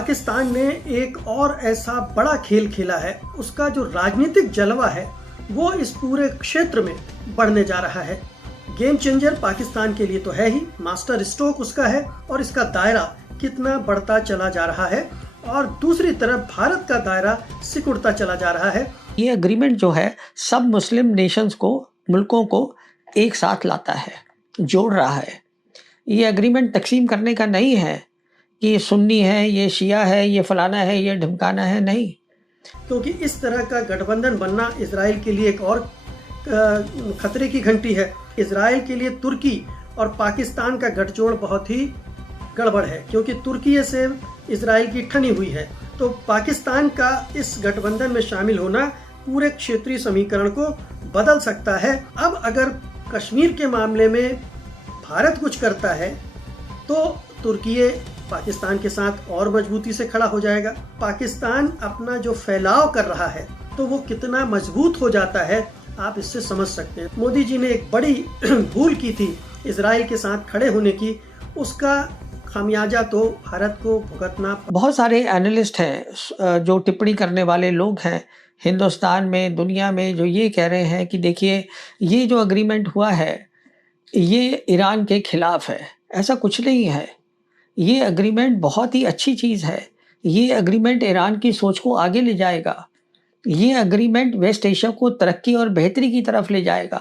पाकिस्तान ने एक और ऐसा बड़ा खेल खेला है, उसका जो राजनीतिक जलवा है वो इस पूरे क्षेत्र में बढ़ने जा रहा है। गेम चेंजर पाकिस्तान के लिए तो है ही, मास्टर स्ट्रोक उसका है और इसका दायरा कितना बढ़ता चला जा रहा है और दूसरी तरफ भारत का दायरा सिकुड़ता चला जा रहा है। ये एग्रीमेंट जो है सब मुस्लिम नेशंस को, मुल्कों को एक साथ लाता है, जोड़ रहा है। ये एग्रीमेंट तकसीम करने का नहीं है कि ये सुन्नी है, ये शिया है, ये फलाना है, ये ढमकाना है, नहीं। क्योंकि इस तरह का गठबंधन बनना इजराइल के लिए एक और खतरे की घंटी है। इजराइल के लिए तुर्की और पाकिस्तान का गठजोड़ बहुत ही गड़बड़ है, क्योंकि तुर्की से इजराइल की ठनी हुई है। तो पाकिस्तान का इस गठबंधन में शामिल होना पूरे क्षेत्रीय समीकरण को बदल सकता है। अब अगर कश्मीर के मामले में भारत कुछ करता है तो तुर्की पाकिस्तान के साथ और मजबूती से खड़ा हो जाएगा। पाकिस्तान अपना जो फैलाव कर रहा है तो वो कितना मजबूत हो जाता है, आप इससे समझ सकते हैं। मोदी जी ने एक बड़ी भूल की थी इजराइल के साथ खड़े होने की, उसका खामियाजा तो भारत को भुगतना। बहुत सारे एनालिस्ट हैं, जो टिप्पणी करने वाले लोग हैं हिंदुस्तान में, दुनिया में, जो ये कह रहे हैं कि देखिए ये जो एग्रीमेंट हुआ है ये ईरान के खिलाफ है। ऐसा कुछ नहीं है। ये एग्रीमेंट बहुत ही अच्छी चीज़ है। ये एग्रीमेंट ईरान की सोच को आगे ले जाएगा। ये एग्रीमेंट वेस्ट एशिया को तरक्की और बेहतरी की तरफ ले जाएगा।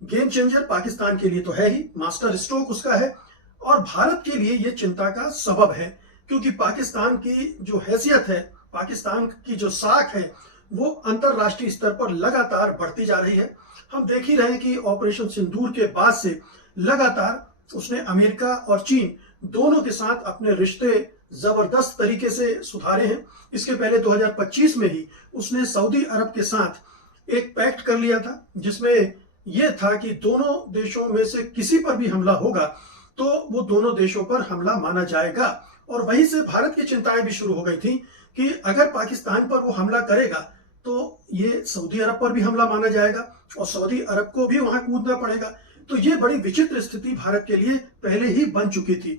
गेम चेंजर पाकिस्तान के लिए तो है ही, मास्टर स्ट्रोक उसका है और भारत के लिए ये चिंता का सबब है, क्योंकि पाकिस्तान की जो हैसियत है, पाकिस्तान की जो साख है, वो अंतरराष्ट्रीय स्तर पर लगातार बढ़ती जा रही है। हम देख ही रहे हैं कि ऑपरेशन सिंदूर के बाद से लगातार उसने अमेरिका और चीन दोनों के साथ अपने रिश्ते जबरदस्त तरीके से सुधारे हैं। इसके पहले 2025 में ही उसने सऊदी अरब के साथ एक पैक्ट कर लिया था, जिसमें यह था कि दोनों देशों में से किसी पर भी हमला होगा तो वो दोनों देशों पर हमला माना जाएगा। और वहीं से भारत की चिंताएं भी शुरू हो गई थी कि अगर पाकिस्तान पर वो हमला करेगा तो ये सऊदी अरब पर भी हमला माना जाएगा और सऊदी अरब को भी वहां कूदना पड़ेगा। तो ये बड़ी विचित्र स्थिति भारत के लिए पहले ही बन चुकी थी।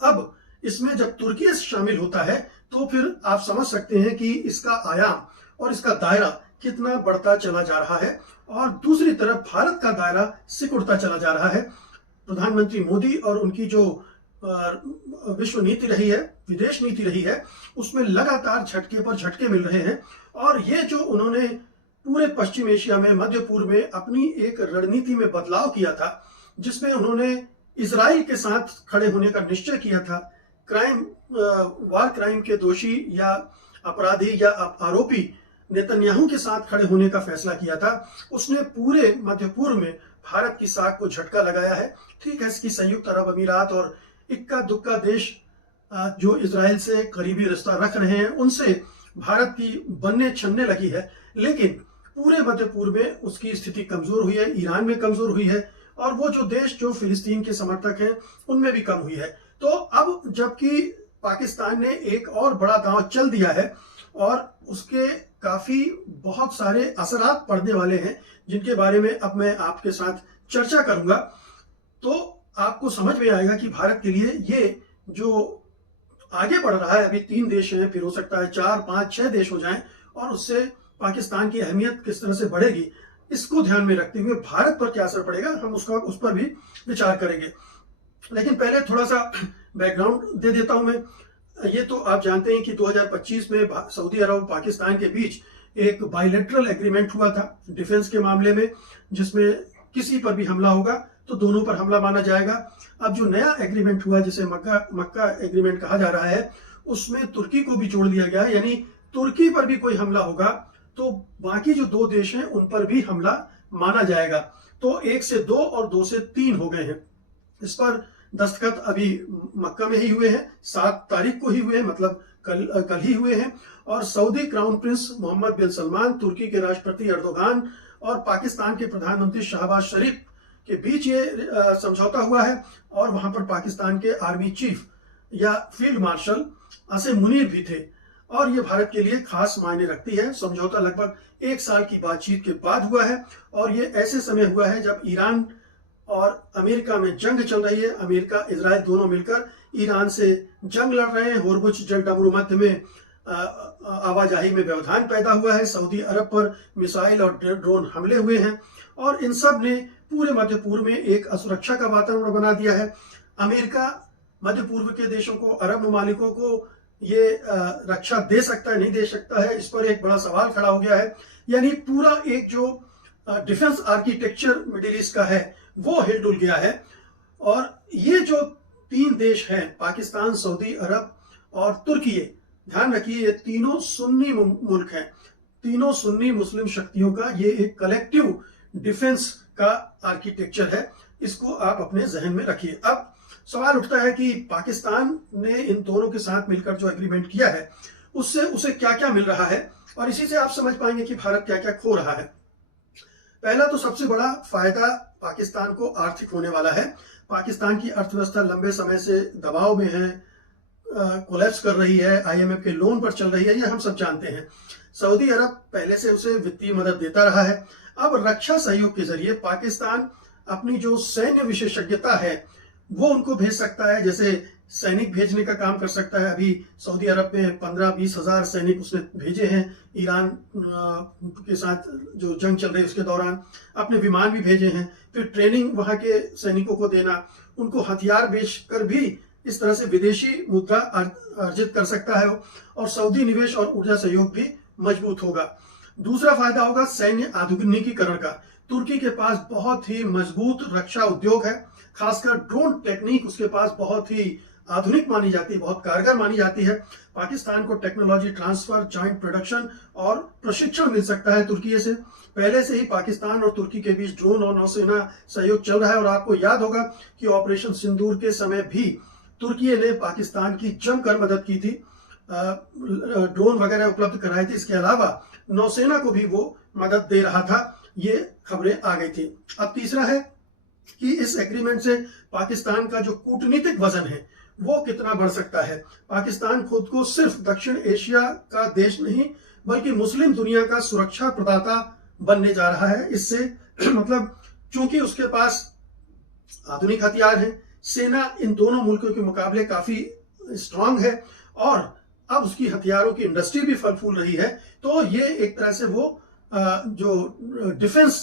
अब इसमें जब तुर्की शामिल होता है तो फिर आप समझ सकते हैं कि इसका आयाम और इसका दायरा कितना बढ़ता चला जा रहा है और दूसरी तरफ भारत का दायरा सिकुड़ता चला जा रहा है। प्रधानमंत्री मोदी और उनकी जो विश्व नीति रही है, विदेश नीति रही है, उसमें लगातार झटके पर झटके मिल रहे हैं और ये जो उन्होंने पूरे पश्चिम एशिया में, मध्य पूर्व में अपनी एक रणनीति में बदलाव किया था, जिसमें उन्होंने इजराइल के साथ खड़े होने का निश्चय किया था। वार क्राइम के दोषी या अपराधी या आरोपी नेतन्याहू के साथ खड़े होने का फैसला किया था। उसने पूरे मध्य पूर्व में भारत की साख को झटका लगाया है। ठीक है, इसकी संयुक्त अरब अमीरात और इक्का दुक्का देश जो इजराइल से करीबी रिश्ता रख रहे हैं, उनसे भारत की बनने छनने लगी है, लेकिन पूरे मध्य पूर्व में उसकी स्थिति कमजोर हुई है, ईरान में कमजोर हुई है और वो जो देश जो फिलिस्तीन के समर्थक हैं उनमें भी कम हुई है। तो अब जबकि पाकिस्तान ने एक और बड़ा दांव चल दिया है और उसके काफी बहुत सारे असरात पड़ने वाले हैं, जिनके बारे में अब मैं आपके साथ चर्चा करूंगा, तो आपको समझ में आएगा कि भारत के लिए ये जो आगे बढ़ रहा है, अभी 3 देश हैं, फिर हो सकता है 4, 5, 6 देश हो जाएं और उससे पाकिस्तान की अहमियत किस तरह से बढ़ेगी, इसको ध्यान में रखते हुए भारत पर क्या असर पड़ेगा, हम उस पर भी विचार करेंगे। लेकिन पहले थोड़ा सा बैकग्राउंड दे देता हूं मैं। ये तो आप जानते हैं कि 2025 में सऊदी अरब और पाकिस्तान के बीच एक बायलैटरल एग्रीमेंट हुआ था डिफेंस के मामले में, जिसमें किसी पर भी हमला होगा तो दोनों पर हमला माना जाएगा। अब जो नया एग्रीमेंट हुआ, जिसे मक्का एग्रीमेंट कहा जा रहा है, उसमें तुर्की को भी जोड़ दिया गया है। यानी तुर्की पर भी कोई हमला होगा तो बाकी जो 2 देश हैं उन पर भी हमला माना जाएगा। तो 1 से 2 और 2 से 3 हो गए हैं। इस पर दस्तखत अभी मक्का में ही हुए हैं, 7 तारीख को ही हुए हैं, मतलब कल ही हुए हैं। और सऊदी क्राउन प्रिंस मोहम्मद बिन सलमान, तुर्की के राष्ट्रपति अर्दोगान और पाकिस्तान के प्रधानमंत्री शहबाज शरीफ के बीच ये समझौता हुआ है और वहां पर पाकिस्तान के आर्मी चीफ या फील्ड मार्शल असीम मुनीर भी थे और ये भारत के लिए खास मायने रखती है। समझौता लगभग 1 साल की बातचीत के बाद हुआ है और ये ऐसे समय हुआ है जब ईरान और अमेरिका में जंग चल रही है। अमेरिका इजराइल दोनों मिलकर ईरान से जंग लड़ रहे हैं। होर्मुज जलडमरू मध्य में आवाजाही में व्यवधान पैदा हुआ है। सऊदी अरब पर मिसाइल और ड्रोन हमले हुए हैं और इन सब ने पूरे मध्य पूर्व में एक असुरक्षा का वातावरण बना दिया है। अमेरिका मध्य पूर्व के देशों को, अरब ममालिकों को ये रक्षा दे सकता है, नहीं दे सकता है, इस पर एक बड़ा सवाल खड़ा हो गया है। यानी पूरा एक जो डिफेंस आर्किटेक्चर मिडिल ईस्ट का है वो हिलडुल गया है। और ये जो तीन देश हैं, पाकिस्तान, सऊदी अरब और तुर्की, ध्यान रखिए ये तीनों सुन्नी मुल्क हैं। तीनों सुन्नी मुस्लिम शक्तियों का ये एक कलेक्टिव डिफेंस का आर्किटेक्चर है। इसको आप अपने जहन में रखिए। अब सवाल उठता है कि पाकिस्तान ने इन दोनों के साथ मिलकर जो एग्रीमेंट किया है उससे उसे क्या क्या मिल रहा है, और इसी से आप समझ पाएंगे कि भारत क्या क्या खो रहा है। पहला तो सबसे बड़ा फायदा पाकिस्तान को आर्थिक होने वाला है। पाकिस्तान की अर्थव्यवस्था लंबे समय से दबाव में है, कोलैप्स कर रही है, IMF के लोन पर चल रही है, ये हम सब जानते हैं। सऊदी अरब पहले से उसे वित्तीय मदद देता रहा है। अब रक्षा सहयोग के जरिए पाकिस्तान अपनी जो सैन्य विशेषज्ञता है वो उनको भेज सकता है। जैसे सैनिक भेजने का काम कर सकता है। अभी सऊदी अरब में 15-20 हजार सैनिक उसने भेजे हैं ईरान के साथ जो जंग चल रही है उसके दौरान। अपने विमान भी भेजे हैं। फिर ट्रेनिंग वहां के सैनिकों को देना, उनको हथियार बेचकर भी इस तरह से विदेशी मुद्रा अर्जित कर सकता है और सऊदी निवेश और ऊर्जा सहयोग भी मजबूत होगा। दूसरा फायदा होगा सैन्य आधुनिकीकरण का। तुर्की के पास बहुत ही मजबूत रक्षा उद्योग है, खासकर ड्रोन टेक्निक उसके पास बहुत ही आधुनिक मानी जाती है, बहुत कारगर मानी जाती है। पाकिस्तान को टेक्नोलॉजी ट्रांसफर, जॉइंट प्रोडक्शन और प्रशिक्षण मिल सकता है तुर्की से। पहले से ही पाकिस्तान और तुर्की के बीच ड्रोन और नौसेना सहयोग चल रहा है और आपको याद होगा कि ऑपरेशन सिंदूर के समय भी तुर्की ने पाकिस्तान की जमकर मदद की थी, ड्रोन वगैरह उपलब्ध कराए थे। इसके अलावा नौसेना को भी वो मदद दे रहा था। ये खबरें आ गई थी। अब तीसरा है कि इस एग्रीमेंट से पाकिस्तान का जो कूटनीतिक वजन है वो कितना बढ़ सकता है। पाकिस्तान खुद को सिर्फ दक्षिण एशिया का देश नहीं बल्कि मुस्लिम दुनिया का सुरक्षा प्रदाता बनने जा रहा है। इससे मतलब चूंकि उसके पास आधुनिक हथियार है, सेना इन दोनों मुल्कों के मुकाबले काफी स्ट्रांग है और अब उसकी हथियारों की इंडस्ट्री भी फल फूल रही है, तो ये एक तरह से वो जो डिफेंस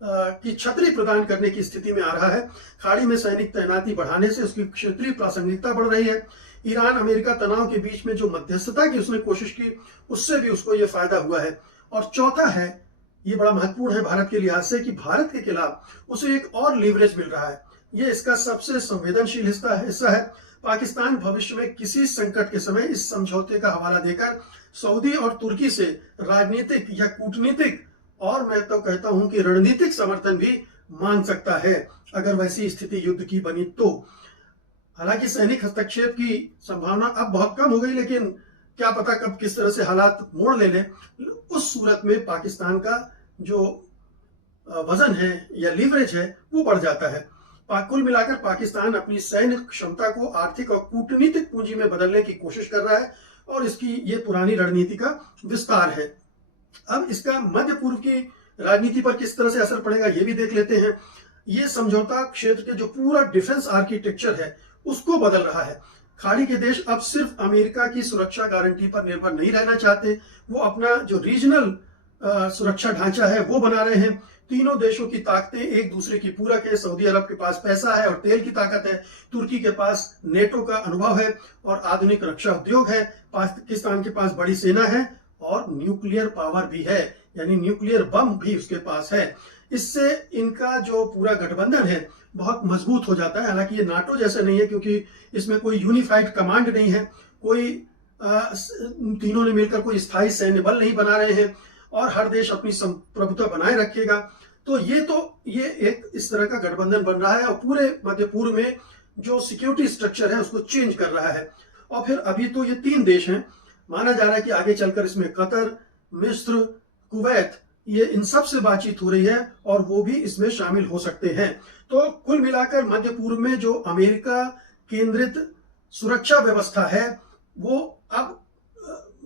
की छतरी प्रदान करने की स्थिति में आ रहा है। खाड़ी में सैनिक तैनाती बढ़ाने से उसकी क्षेत्रीय प्रासंगिकता बढ़ रही है। ईरान अमेरिका तनाव के बीच में जो मध्यस्थता की उसने कोशिश की उससे भी उसको ये फायदा हुआ है। और चौथा है, ये बड़ा महत्वपूर्ण है भारत के लिहाज से, कि भारत के खिलाफ उसे एक और लीवरेज मिल रहा है। ये इसका सबसे संवेदनशील हिस्सा है। पाकिस्तान भविष्य में किसी संकट के समय इस समझौते का हवाला देकर सऊदी और तुर्की से राजनीतिक या कूटनीतिक और मैं तो कहता हूं कि रणनीतिक समर्थन भी मांग सकता है अगर वैसी स्थिति युद्ध की बनी तो। हालांकि सैनिक हस्तक्षेप की संभावना अब बहुत कम हो गई, लेकिन क्या पता कब किस तरह से हालात मोड़ ले लें। उस सूरत में पाकिस्तान का जो वजन है या लीवरेज है वो बढ़ जाता है। कुल मिलाकर पाकिस्तान अपनी सैन्य क्षमता को आर्थिक और कूटनीतिक पूंजी में बदलने की कोशिश कर रहा है और इसकी ये पुरानी रणनीति का विस्तार है। अब इसका मध्य पूर्व की राजनीति पर किस तरह से असर पड़ेगा ये भी देख लेते हैं। ये समझौता क्षेत्र के जो पूरा डिफेंस आर्किटेक्चर है उसको बदल रहा है। खाड़ी के देश अब सिर्फ अमेरिका की सुरक्षा गारंटी पर निर्भर नहीं रहना चाहते, वो अपना जो रीजनल सुरक्षा ढांचा है वो बना रहे हैं। तीनों देशों की ताकतें एक दूसरे की पूरक है। सऊदी अरब के पास पैसा है और तेल की ताकत है, तुर्की के पास नेटो का अनुभव है और आधुनिक रक्षा उद्योग है, पाकिस्तान के पास बड़ी सेना है और न्यूक्लियर पावर भी है, यानी न्यूक्लियर बम भी उसके पास है। इससे इनका जो पूरा गठबंधन है बहुत मजबूत हो जाता है। हालांकि ये नाटो जैसे नहीं है क्योंकि इसमें कोई यूनिफाइड कमांड नहीं है, कोई तीनों ने मिलकर कोई स्थायी सैन्य बल नहीं बना रहे हैं और हर देश अपनी संप्रभुता बनाए रखेगा। तो ये एक इस तरह का गठबंधन बन रहा है और पूरे मध्य पूर्व में जो सिक्योरिटी स्ट्रक्चर है उसको चेंज कर रहा है। और फिर अभी तो ये 3 देश हैं, माना जा रहा है कि आगे चलकर इसमें कतर, मिस्र, कुवैत, ये इन सब से बातचीत हो रही है और वो भी इसमें शामिल हो सकते हैं। तो कुल मिलाकर मध्य पूर्व में जो अमेरिका केंद्रित सुरक्षा व्यवस्था है वो अब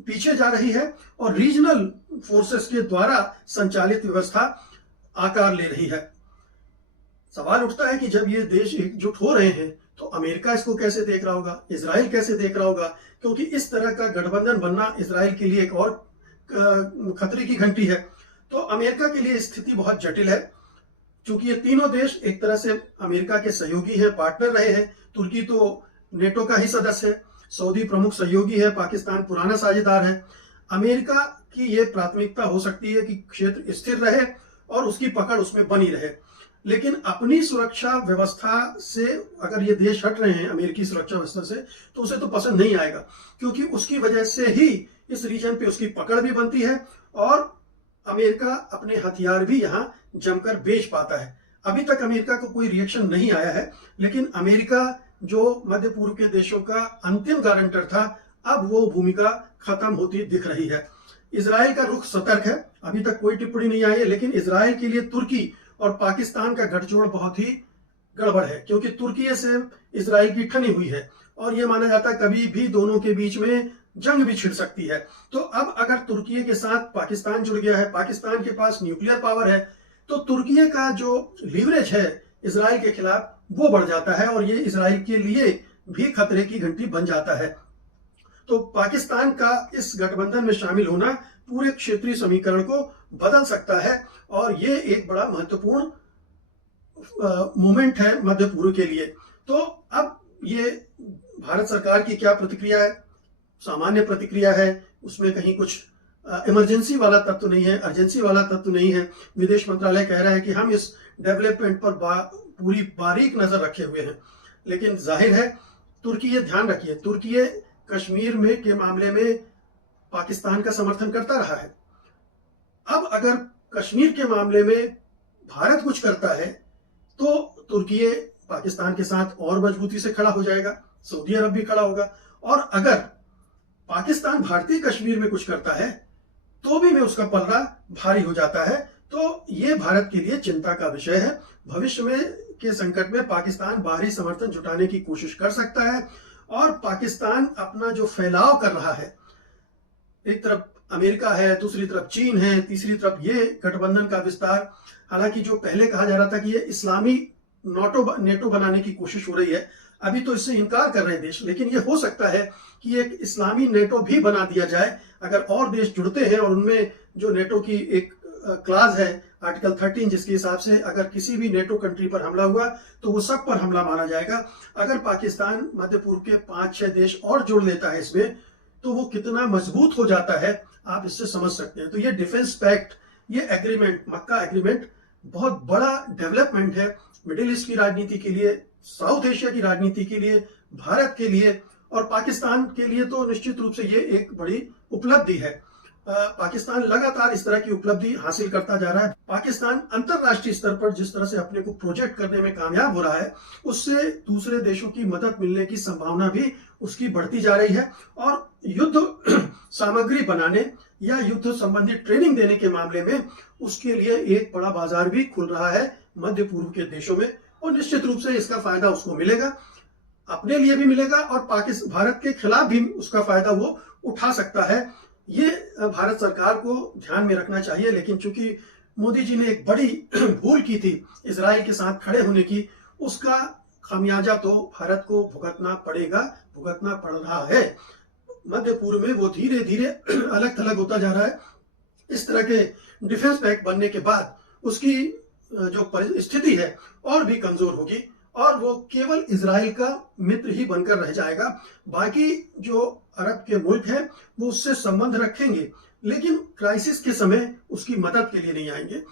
पीछे जा रही है और रीजनल फोर्सेस के द्वारा संचालित व्यवस्था आकार ले रही है। सवाल उठता है कि जब ये देश एकजुट हो रहे हैं तो अमेरिका इसको कैसे देख रहा होगा, इजराइल कैसे देख रहा होगा, क्योंकि इस तरह का गठबंधन बनना इजराइल के लिए एक और खतरे की घंटी है। तो अमेरिका के लिए स्थिति बहुत जटिल है, क्योंकि ये तीनों देश एक तरह से अमेरिका के सहयोगी हैं, पार्टनर रहे हैं। तुर्की तो नेटो का ही सदस्य है, सऊदी प्रमुख सहयोगी है, पाकिस्तान पुराना साझेदार है। अमेरिका की ये प्राथमिकता हो सकती है कि क्षेत्र स्थिर रहे और उसकी पकड़ उसमें बनी रहे, लेकिन अपनी सुरक्षा व्यवस्था से अगर ये देश हट रहे हैं अमेरिकी सुरक्षा व्यवस्था से, तो उसे तो पसंद नहीं आएगा, क्योंकि उसकी वजह से ही इस रीजन पे उसकी पकड़ भी बनती है और अमेरिका अपने हथियार भी यहां जमकर बेच पाता है। अभी तक अमेरिका को कोई रिएक्शन नहीं आया है, लेकिन अमेरिका जो मध्य पूर्व के देशों का अंतिम गारंटर था, अब वो भूमिका खत्म होती दिख रही है। इजराइल का रुख सतर्क है, अभी तक कोई टिप्पणी नहीं आई है, लेकिन इजराइल के लिए तुर्की और पाकिस्तान का गठजोड़ बहुत ही गड़बड़ है, क्योंकि तुर्की से इजराइल की ठनी हुई है और यह माना जाता है कभी भी दोनों के बीच में जंग भी छिड़ सकती है। तो अब अगर तुर्की के साथ पाकिस्तान जुड़ गया है, पाकिस्तान के पास न्यूक्लियर पावर है, तो तुर्की का जो लीवरेज है इजराइल के खिलाफ वो बढ़ जाता है और ये इजराइल के लिए भी खतरे की घंटी बन जाता है। तो पाकिस्तान का इस गठबंधन में शामिल होना पूरे क्षेत्रीय समीकरण को बदल सकता है और ये एक बड़ा महत्वपूर्ण मोमेंट है मध्य पूर्व के लिए। तो अब ये भारत सरकार की क्या प्रतिक्रिया है? सामान्य प्रतिक्रिया है, उसमें कहीं कुछ इमरजेंसी वाला तत्व नहीं है, अर्जेंसी वाला तत्व नहीं है। विदेश मंत्रालय कह रहा है कि हम इस डेवलपमेंट पर पूरी बारीक नजर रखे हुए हैं, लेकिन जाहिर है तुर्की, ये ध्यान रखिए, तुर्की कश्मीर में के मामले में पाकिस्तान का समर्थन करता रहा है। अब अगर कश्मीर के मामले में भारत कुछ करता है तो तुर्की पाकिस्तान के साथ और मजबूती से खड़ा हो जाएगा, सऊदी अरब भी खड़ा होगा, और अगर पाकिस्तान भारतीय कश्मीर में कुछ करता है तो भी में उसका पलड़ा भारी हो जाता है। तो ये भारत के लिए चिंता का विषय है। भविष्य में के संकट में पाकिस्तान बाहरी समर्थन जुटाने की कोशिश कर सकता है और पाकिस्तान अपना जो फैलाव कर रहा है, एक तरफ अमेरिका है, दूसरी तरफ चीन है, तीसरी तरफ ये गठबंधन का विस्तार, हालांकि जो पहले कहा जा रहा था कि ये इस्लामी नेटो बनाने की कोशिश हो रही है, अभी तो इससे इनकार कर रहे हैं देश, लेकिन ये हो सकता है कि एक इस्लामी नेटो भी बना दिया जाए अगर और देश जुड़ते हैं और उनमें जो नेटो की एक क्लास है आर्टिकल 13, जिसके हिसाब से अगर किसी भी नेटो कंट्री पर हमला हुआ तो वो सब पर हमला माना जाएगा। अगर पाकिस्तान मध्य पूर्व के 5-6 देश और जोड़ लेता है इसमें, तो वो कितना मजबूत हो जाता है आप इससे समझ सकते हैं। तो ये डिफेंस पैक्ट, ये एग्रीमेंट, मक्का एग्रीमेंट बहुत बड़ा डेवलपमेंट है मिडिल ईस्ट की राजनीति के लिए, साउथ एशिया की राजनीति के लिए, भारत के लिए और पाकिस्तान के लिए तो निश्चित रूप से ये एक बड़ी उपलब्धि है। पाकिस्तान लगातार इस तरह की उपलब्धि हासिल करता जा रहा है। पाकिस्तान अंतरराष्ट्रीय स्तर पर जिस तरह से अपने को प्रोजेक्ट करने में कामयाब हो रहा है, उससे दूसरे देशों की मदद मिलने की संभावना भी उसकी बढ़ती जा रही है और युद्ध सामग्री बनाने या युद्ध संबंधी ट्रेनिंग देने के मामले में उसके लिए एक बड़ा बाजार भी खुल रहा है मध्य पूर्व के देशों में, और निश्चित रूप से इसका फायदा उसको मिलेगा, अपने लिए भी मिलेगा और भारत के खिलाफ भी उसका फायदा वो उठा सकता है। ये भारत सरकार को ध्यान में रखना चाहिए। लेकिन चूंकि मोदी जी ने एक बड़ी भूल की थी इजराइल के साथ खड़े होने की, उसका खामियाजा तो भारत को भुगतना पड़ेगा, भुगतना पड़ रहा है। मध्य पूर्व में वो धीरे धीरे अलग थलग होता जा रहा है। इस तरह के डिफेंस पैक्ट बनने के बाद उसकी जो स्थिति है और भी कमजोर होगी और वो केवल इजराइल का मित्र ही बनकर रह जाएगा। बाकी जो अरब के मुल्क हैं वो उससे संबंध रखेंगे, लेकिन क्राइसिस के समय उसकी मदद के लिए नहीं आएंगे।